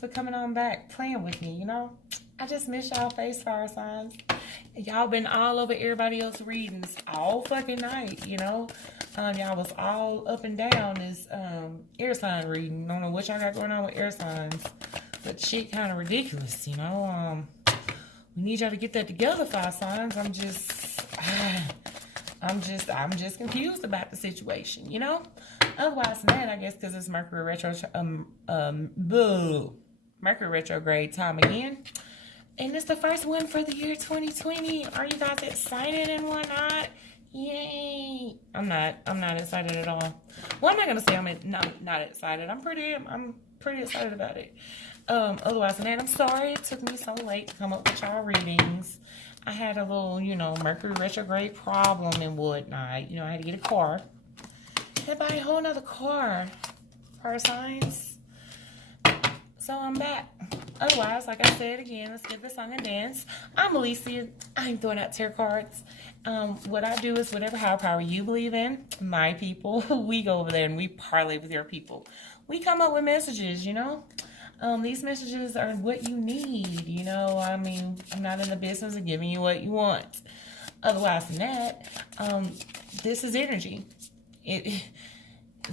for coming on back, playing with me, you know? I just miss y'all face fire signs. Y'all been all over everybody else's readings all fucking night, you know? Y'all was all up and down this air sign reading. Don't know what y'all got going on with air signs. But shit kind of ridiculous, you know? We need y'all to get that together, fire signs. I'm just confused about the situation, you know? Otherwise than that, I guess because it's Mercury retrograde time again. And it's the first one for the year 2020. Are you guys excited and whatnot? Yay! I'm not excited at all. Well, I'm not gonna say I'm not excited. I'm pretty excited about it. Otherwise than that, I'm sorry it took me so late to come up with y'all readings. I had a little, you know, Mercury retrograde problem and whatnot. You know, I had to get a car. I had to buy a whole nother car. Fire signs. So I'm back. Otherwise, like I said again, let's get this on and dance. I'm Alicia. I'm throwing out tarot cards. What I do is whatever higher power you believe in, my people, we go over there and we parlay with your people. We come up with messages, you know. These messages are what you need, you know. I mean, I'm not in the business of giving you what you want. Otherwise than that, this is energy. It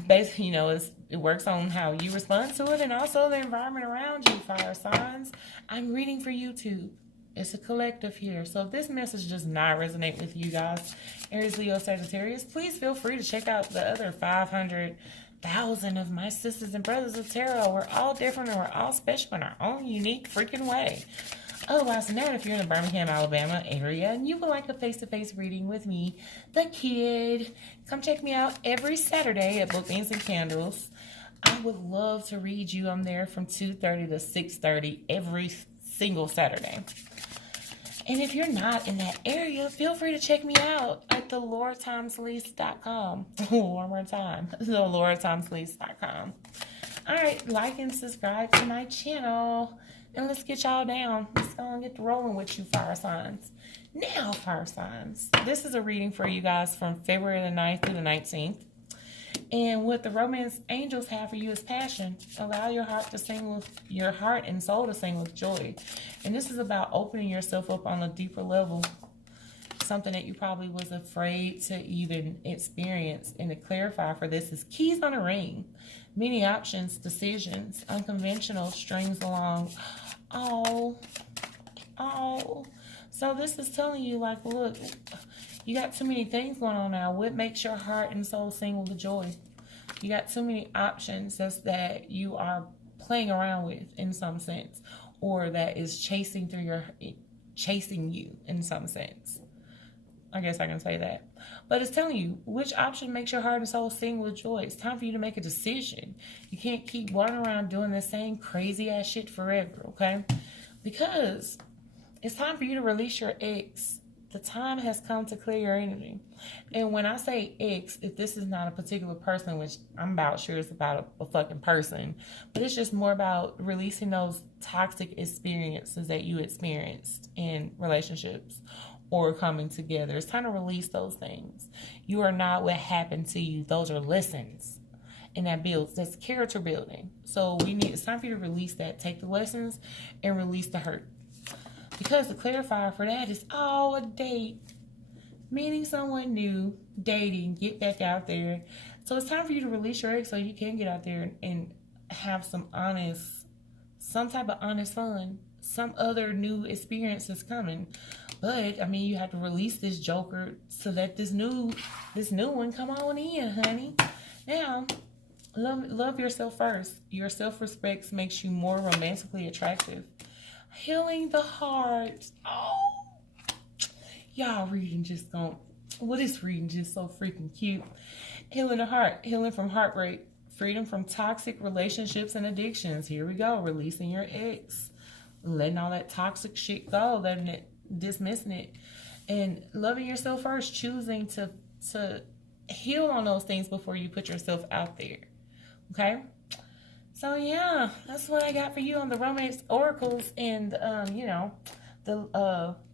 basically, you know, it works on how you respond to it and also the environment around you, fire signs. I'm reading for YouTube. It's a collective here. So if this message does not resonate with you guys, Aries, Leo, Sagittarius, please feel free to check out the other 500,000 of my sisters and brothers of tarot. We're all different and we're all special in our own unique freaking way. Otherwise than that, if you're in the Birmingham, Alabama area and you would like a face-to-face reading with me, the kid, come check me out every Saturday at Book Beans and Candles. I would love to read you. I'm there from 2:30 to 6:30 every single Saturday. And if you're not in that area, feel free to check me out at thelauretomsleece.com. One more time, thelauretomsleece.com. All right, like and subscribe to my channel. And let's get y'all down. Let's go and get rolling with you, fire signs. Now, fire signs. This is a reading for you guys from February the 9th through the 19th. And what the romance angels have for you is passion. Allow your heart to sing with your heart and soul to sing with joy. And this is about opening yourself up on a deeper level. Something that you probably was afraid to even experience. And to clarify for this is keys on a ring. Many options, decisions, unconventional, strings along. Oh. So this is telling you, like, look, you got too many things going on now. What makes your heart and soul sing with joy? You got too many options that you are playing around with in some sense, or that is chasing you in some sense. I guess I can say that. But it's telling you which option makes your heart and soul sing with joy. It's time for you to make a decision. You can't keep running around doing the same crazy ass shit forever, okay? Because it's time for you to release your ex. The time has come to clear your energy. And when I say ex, if this is not a particular person, which I'm about sure it's about a fucking person, but it's just more about releasing those toxic experiences that you experienced in relationships or coming together. It's time to release those things. You are not what happened to you. Those are lessons. And that's character building. So it's time for you to release that. Take the lessons and release the hurt. Because the clarifier for that is a date. Meeting someone new, dating, get back out there. So it's time for you to release your ex so you can get out there and have some type of honest fun. Some other new experiences coming. But, I mean, you have to release this joker so that this new one come on in, honey. Now, love yourself first. Your self-respect makes you more romantically attractive. Healing the heart. Oh, y'all reading just this reading just so freaking cute. Healing the heart. Healing from heartbreak. Freedom from toxic relationships and addictions. Here we go. Releasing your ex. Letting all that toxic shit go. Dismissing it. And loving yourself first. Choosing to heal on those things before you put yourself out there. Okay? So, yeah, that's what I got for you on the Romance Oracles and, the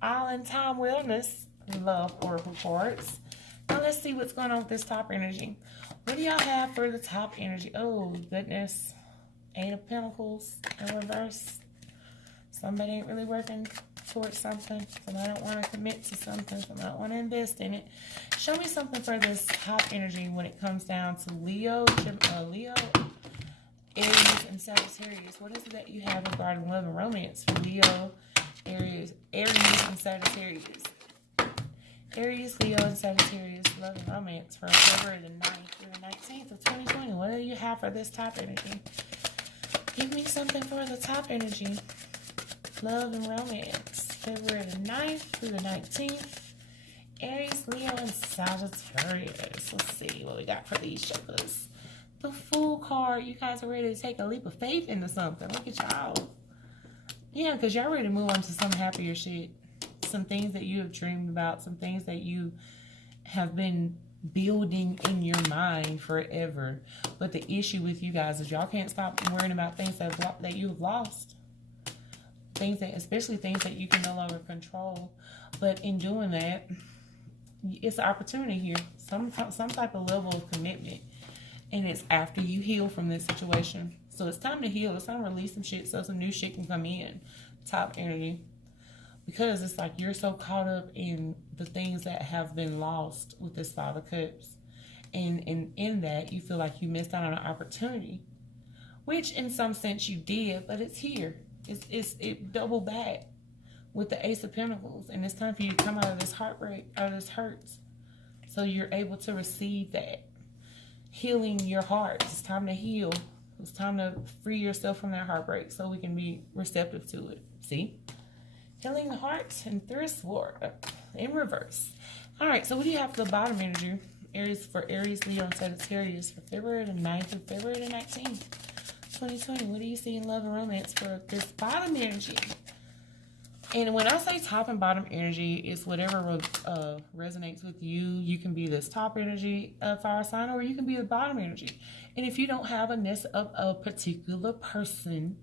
Island Time Wellness Love Oracle cards. Now, let's see what's going on with this top energy. What do y'all have for the top energy? Oh, goodness. Eight of Pentacles in reverse. Somebody ain't really working towards something. Somebody don't want to commit to something. Somebody don't want to invest in it. Show me something for this top energy when it comes down to Leo, Aries, and Sagittarius. What is it that you have regarding love and romance for Leo, Aries, and Sagittarius? Aries, Leo, and Sagittarius, love and romance for February the 9th through the 19th of 2020. What do you have for this top energy? Give me something for the top energy. Love and romance, February the 9th through the 19th. Aries, Leo, and Sagittarius. Let's see what we got for these showers. The Fool card. You guys are ready to take a leap of faith into something. Look at y'all. Yeah, because y'all ready to move on to some happier shit. Some things that you have dreamed about. Some things that you have been building in your mind forever. But the issue with you guys is y'all can't stop worrying about things that you have lost. Things that, especially things that you can no longer control. But in doing that, it's an opportunity here. Some type of level of commitment. And it's after you heal from this situation. So it's time to heal. It's time to release some shit so some new shit can come in. Top energy. Because it's like you're so caught up in the things that have been lost with this Five of Cups. And in that, you feel like you missed out on an opportunity. Which in some sense you did, but it's here. It double back with the Ace of Pentacles. And it's time for you to come out of this heartbreak, out of this hurts. So you're able to receive that. Healing your heart. It's time to heal. It's time to free yourself from that heartbreak so we can be receptive to it. See? Healing the heart and Three of Swords in reverse. All right, so what do you have for the bottom energy? For Aries, Leo, and Sagittarius for February the 9th and February the 19th. 2020. What do you see in love and romance for this bottom energy? And when I say top and bottom energy, it's whatever resonates with you. You can be this top energy fire sign, or you can be the bottom energy. And if you don't have a particular person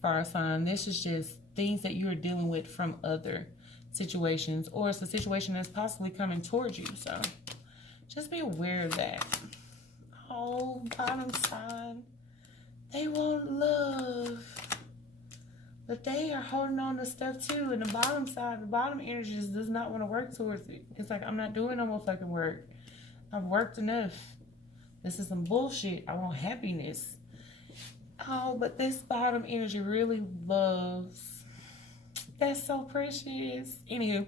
fire sign, this is just things that you are dealing with from other situations, or it's a situation that's possibly coming towards you. So just be aware of that. Oh, bottom sign. They want love, but they are holding on to stuff too. And the bottom side, the bottom energy just does not want to work towards it. It's like, I'm not doing no more fucking work. I've worked enough. This is some bullshit. I want happiness. Oh, but this bottom energy really loves. That's so precious. Anywho,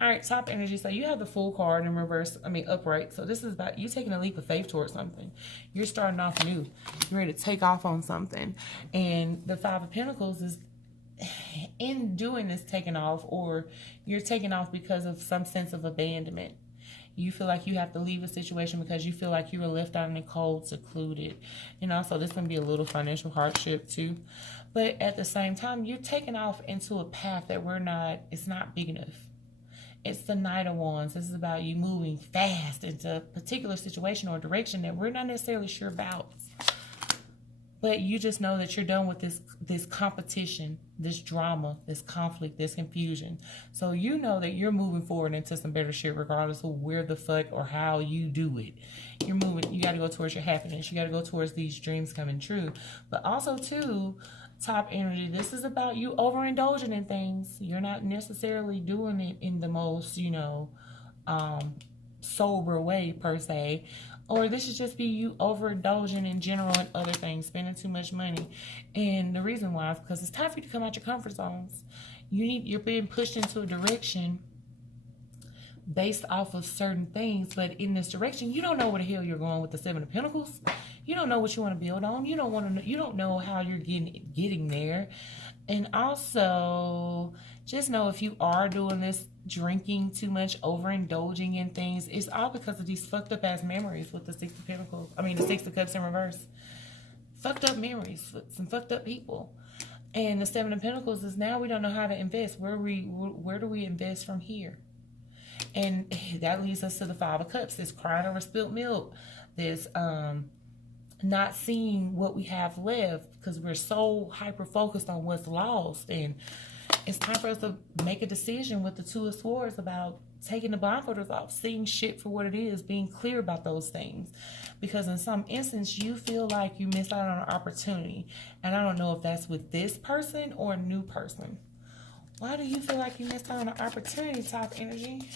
all right, top energy. So you have the Fool card in reverse, upright. So this is about you taking a leap of faith towards something. You're starting off new. You're ready to take off on something. And the Five of Pentacles is in doing this taking off, or you're taking off because of some sense of abandonment. You feel like you have to leave a situation because you feel like you were left out in the cold, secluded. And also, this can be a little financial hardship too. But at the same time, you're taking off into a path that it's not big enough. It's the Knight of Wands. This is about you moving fast into a particular situation or direction that we're not necessarily sure about. But you just know that you're done with this competition, this drama, this conflict, this confusion. So you know that you're moving forward into some better shit regardless of where the fuck or how you do it. You're moving. You got to go towards your happiness. You got to go towards these dreams coming true. But also, too, top energy, this is about you overindulging in things. You're not necessarily doing it in the most, sober way, per se. Or this should just be you overindulging in general and other things, spending too much money. And the reason why is because it's time for you to come out your comfort zones. You're being pushed into a direction based off of certain things, but in this direction, you don't know where the hell you're going with the Seven of Pentacles. You don't know what you want to build on. You don't know how you're getting there. And also, just know if you are doing this, drinking too much, overindulging in things, it's all because of these fucked up ass memories with the Six of Pentacles. The Six of Cups in reverse. Fucked up memories with some fucked up people. And the Seven of Pentacles is now we don't know how to invest. Where do we invest from here? And that leads us to the Five of Cups. This crying over spilled milk. This not seeing what we have left because we're so hyper focused on what's lost. And It's time for us to make a decision with the Two of Swords about taking the blindfolders off, seeing shit for what it is, being clear about those things. Because in some instance, you feel like you missed out on an opportunity. And I don't know if that's with this person or a new person. Why do you feel like you missed out on an opportunity, top energy?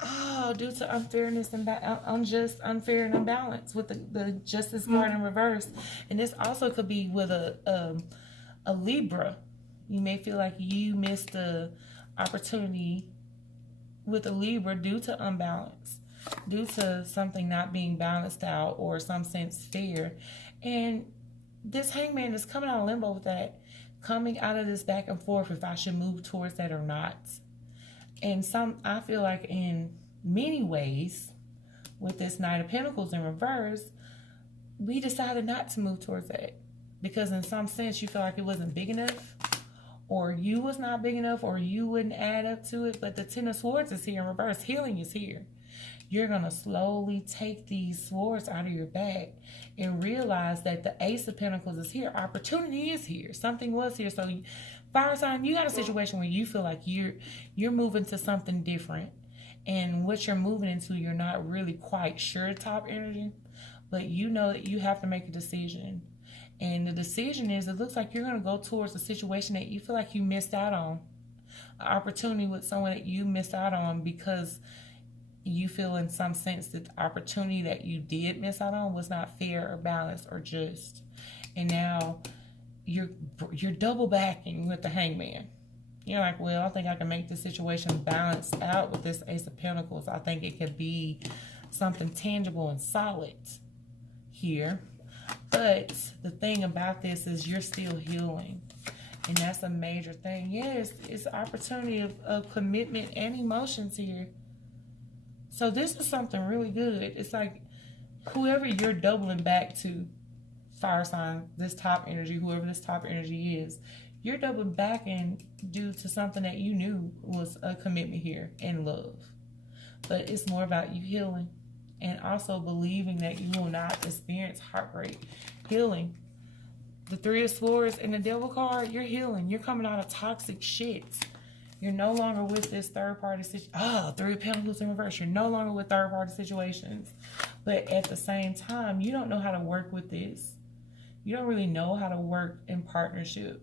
Oh, due to unfairness and unjust, unfair, and imbalance with the Justice card in reverse. And this also could be with a Libra. You may feel like you missed the opportunity with a Libra due to unbalance, due to something not being balanced out or some sense fair. And this Hangman is coming out of limbo with that, coming out of this back and forth if I should move towards that or not. And I feel like in many ways with this Knight of Pentacles in reverse, we decided not to move towards that because in some sense you feel like it wasn't big enough, or you was not big enough, or you wouldn't add up to it. But the Ten of Swords is here in reverse. Healing is here. You're going to slowly take these swords out of your bag and realize that the Ace of Pentacles is here. Opportunity is here. Something was here. So fire sign, you got a situation where you feel like you're moving to something different. And what you're moving into, you're not really quite sure, top energy. But you know that you have to make a decision. And the decision is, it looks like you're going to go towards a situation that you feel like you missed out on. An opportunity with someone that you missed out on because you feel in some sense that the opportunity that you did miss out on was not fair or balanced or just. And now you're double backing with the Hangman. You're like, well, I think I can make this situation balanced out with this Ace of Pentacles. I think it could be something tangible and solid here. But the thing about this is you're still healing. And that's a major thing. Yes, it's an opportunity of commitment and emotions here. So this is something really good. It's like whoever you're doubling back to, fire sign, this top energy, whoever this top energy is, you're doubling back in due to something that you knew was a commitment here in love. But it's more about you healing. And also believing that you will not experience heartbreak. Healing. The Three of Swords and the Devil card, you're healing. You're coming out of toxic shit. You're no longer with this third-party situation. Oh, Three of Pentacles in reverse. You're no longer with third-party situations. But at the same time, you don't know how to work with this. You don't really know how to work in partnership.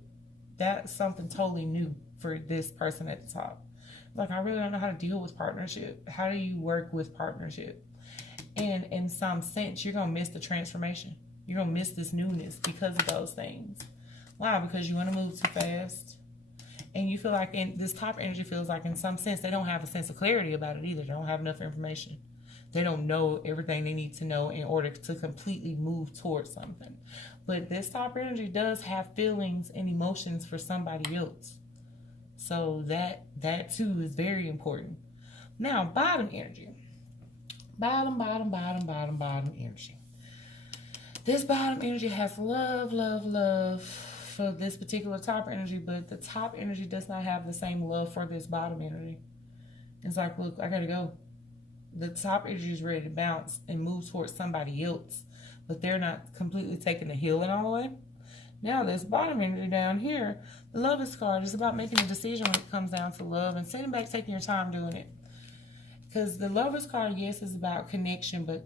That's something totally new for this person at the top. Like, I really don't know how to deal with partnership. How do you work with partnership? And in some sense, you're going to miss the transformation. You're going to miss this newness because of those things. Why? Because you want to move too fast. And you feel like, this top energy feels like in some sense, they don't have a sense of clarity about it either. They don't have enough information. They don't know everything they need to know in order to completely move towards something. But this top energy does have feelings and emotions for somebody else. So that too is very important. Now, bottom energy. Bottom energy. This bottom energy has love for this particular top energy, but the top energy does not have the same love for this bottom energy. It's like, look, I gotta go. The top energy is ready to bounce and move towards somebody else, but they're not completely taking the healing all the way. Now, this bottom energy down here, the Lovers card, is about making a decision when it comes down to love and sitting back, taking your time doing it. Because the Lovers card, yes, is about connection, but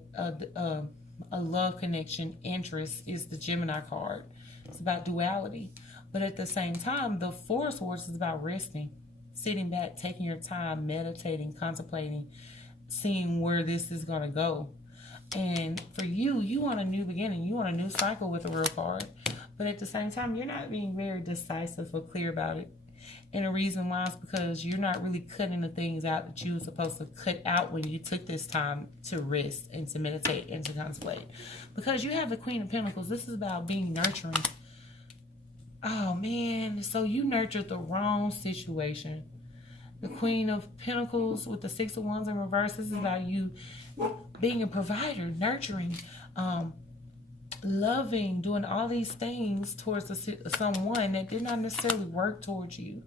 a love connection, interest is the Gemini card. It's about duality. But at the same time, the Four of Swords is about resting, sitting back, taking your time, meditating, contemplating, seeing where this is going to go. And for you, you want a new beginning. You want a new cycle with the World card. But at the same time, you're not being very decisive or clear about it. And the reason why is because you're not really cutting the things out that you were supposed to cut out when you took this time to rest and to meditate and to contemplate. Because you have the Queen of Pentacles. This is about being nurturing. Oh, man. So you nurtured the wrong situation. The Queen of Pentacles with the Six of Wands in reverse. This is about you being a provider, nurturing, loving, doing all these things towards someone that did not necessarily work towards you.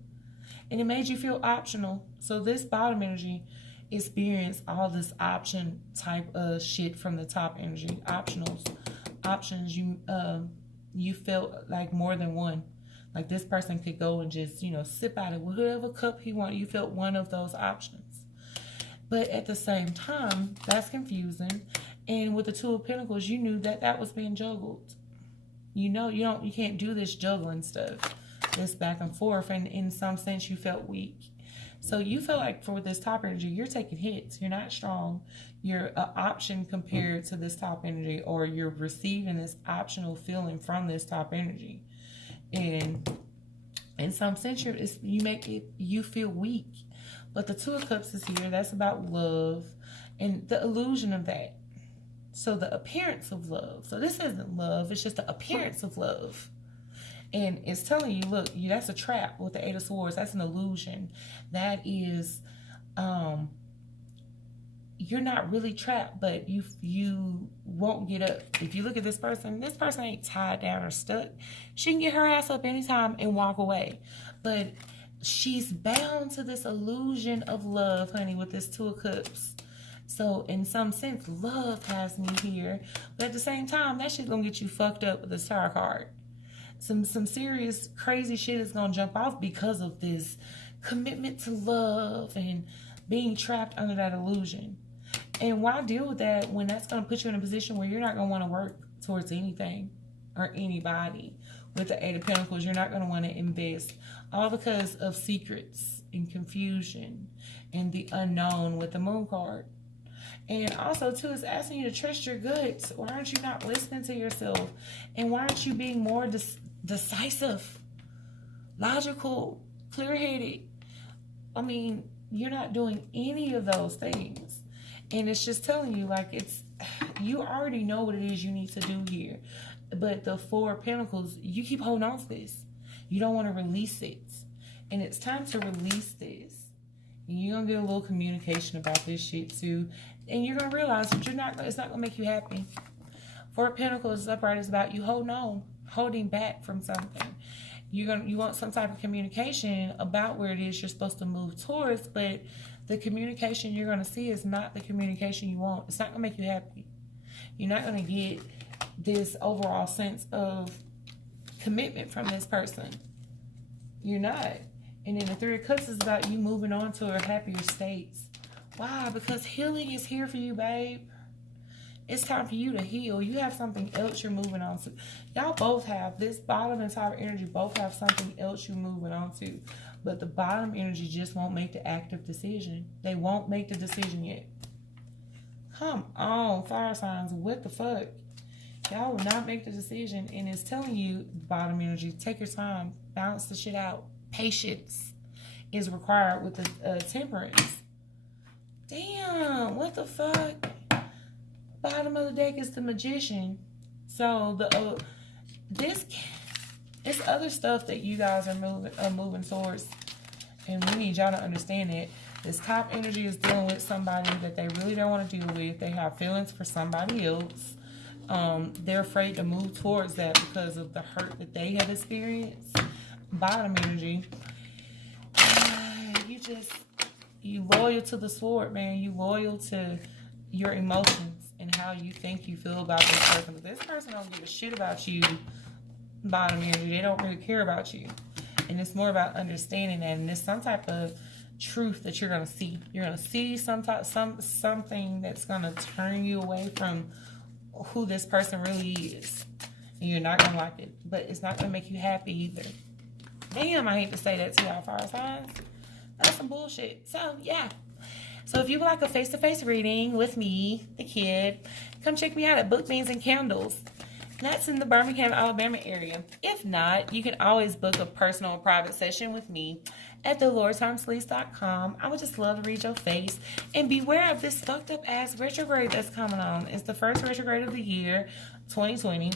And it made you feel optional. So this bottom energy experienced all this option type of shit from the top energy. Optionals. Options. You felt like more than one. Like this person could go and just, sip out of whatever cup he wanted. You felt one of those options. But at the same time, that's confusing. And with the Two of Pentacles, you knew that that was being juggled. You can't do this juggling stuff, this back and forth. And in some sense, you felt weak. So you feel like for this top energy, you're taking hits. You're not strong. You're an option compared to this top energy, or you're receiving this optional feeling from this top energy. And in some sense, you feel weak. But the Two of Cups is here. That's about love and the illusion of that. So the appearance of love. So this isn't love. It's just the appearance of love. And it's telling you, look, that's a trap with the Eight of Swords. That's an illusion. That is, you're not really trapped, but you won't get up. If you look at this person ain't tied down or stuck. She can get her ass up anytime and walk away. But she's bound to this illusion of love, honey, with this Two of Cups. So in some sense, love has me here. But at the same time, that shit's gonna get you fucked up with the Star card. Some serious crazy shit is gonna jump off because of this commitment to love and being trapped under that illusion. And why deal with that when that's gonna put you in a position where you're not gonna want to work towards anything or anybody? With the Eight of Pentacles, you're not gonna want to invest, all because of secrets and confusion and the unknown with the Moon card. And also, too, it's asking you to trust your guts. Why aren't you not listening to yourself? And why aren't you being more decisive, logical, clear-headed? I mean, you're not doing any of those things. And it's just telling you, like, you already know what it is you need to do here. But the Four of Pentacles, you keep holding on to this. You don't want to release it. And it's time to release this. And you're going to get a little communication about this shit, too. And you're going to realize that it's not going to make you happy. Four of Pentacles upright is about you holding back from something. You want some type of communication about where it is you're supposed to move towards, but the communication you're going to see is not the communication you want. It's not going to make you happy. You're not going to get this overall sense of commitment from this person. You're not. And then the Three of Cups is about you moving on to a happier state. Why? Because healing is here for you, babe. It's time for you to heal. You have something else you're moving on to. Y'all both have, this bottom and top energy both have something else you're moving on to. But the bottom energy just won't make the active decision. They won't make the decision yet. Come on, fire signs. What the fuck? Y'all will not make the decision. And it's telling you, bottom energy, take your time. Balance the shit out. Patience is required with the Temperance. Damn, what the fuck? Bottom of the deck is the Magician. So this other stuff that you guys are moving towards, and we need y'all to understand that this top energy is dealing with somebody that they really don't want to deal with. They have feelings for somebody else. They're afraid to move towards that because of the hurt that they have experienced. Bottom energy, you loyal to the sword, man. You loyal to your emotions and how you think you feel about this person. But this person don't give a shit about you, bottom energy. They don't really care about you. And it's more about understanding that. And there's some type of truth that you're going to see. You're going to see something that's going to turn you away from who this person really is. And you're not going to like it. But it's not going to make you happy either. Damn, I hate to say that to y'all, fire signs. That's some bullshit. So, yeah. So, if you would like a face-to-face reading with me, the kid, come check me out at Book Beans and Candles. That's in the Birmingham, Alabama area. If not, you can always book a personal private session with me at theLordTimesLease.com. I would just love to read your face. And beware of this fucked up ass retrograde that's coming on. It's the first retrograde of the year, 2020.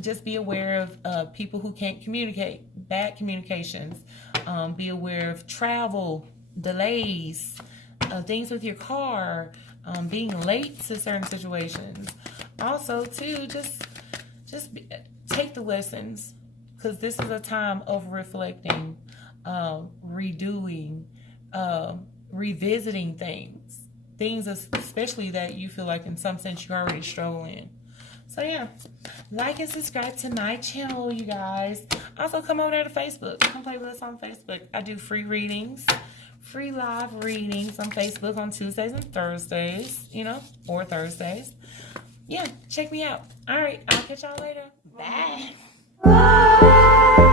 Just be aware of people who can't communicate, bad communications. Be aware of travel, delays, things with your car, being late to certain situations. Also, too, take the lessons, because this is a time of reflecting, redoing, revisiting things especially that you feel like in some sense you already struggle in. So yeah, like and subscribe to my channel, you guys. Also, come over there to Facebook. Come play with us on Facebook. I do free readings, free live readings on Facebook on Tuesdays and Thursdays, you know, or Thursdays. Yeah, check me out. All right, I'll catch y'all later. Bye.